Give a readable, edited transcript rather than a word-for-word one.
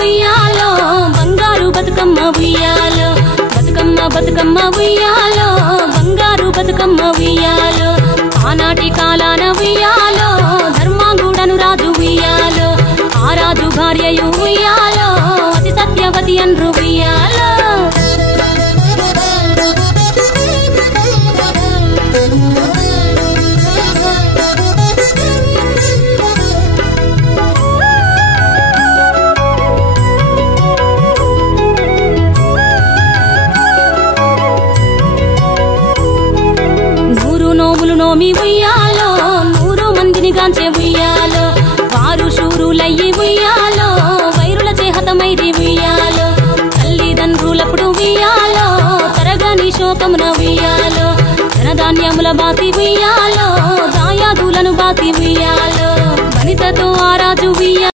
ఉయ్యాలో బంగారు బతుకమ్మ ఉయ్యాలో బతుకమ్మ బతుకమ్మ ఉయ్యాలో బంగారు బతుకమ్మ ఉయ్యాలో ఆనాటి కాలాన ఉయ్యాలో ధర్మాంగుడను రాజు ఉయ్యాలో ఆ రాజు భార్యయు ఉయ్యాలో అతి సత్యవతి అన్రు ఉయ్యాలో నోమి ఉయ్యాలో 100 మందిని గాంచే ఉయ్యాలో వారు శూరులయ్యి ఉయ్యాలో వైరుల చేహతమైరి ఉయ్యాలో తల్లిదండ్రులప్పుడు ఉయ్యాలో తరగని శోకమున ఉయ్యాలో ధనధాన్యముల బాసి ఉయ్యాలో దాయాదులను బాసి ఉయ్యాలో వనితతో ఆ రాజు ఉయ్యాలో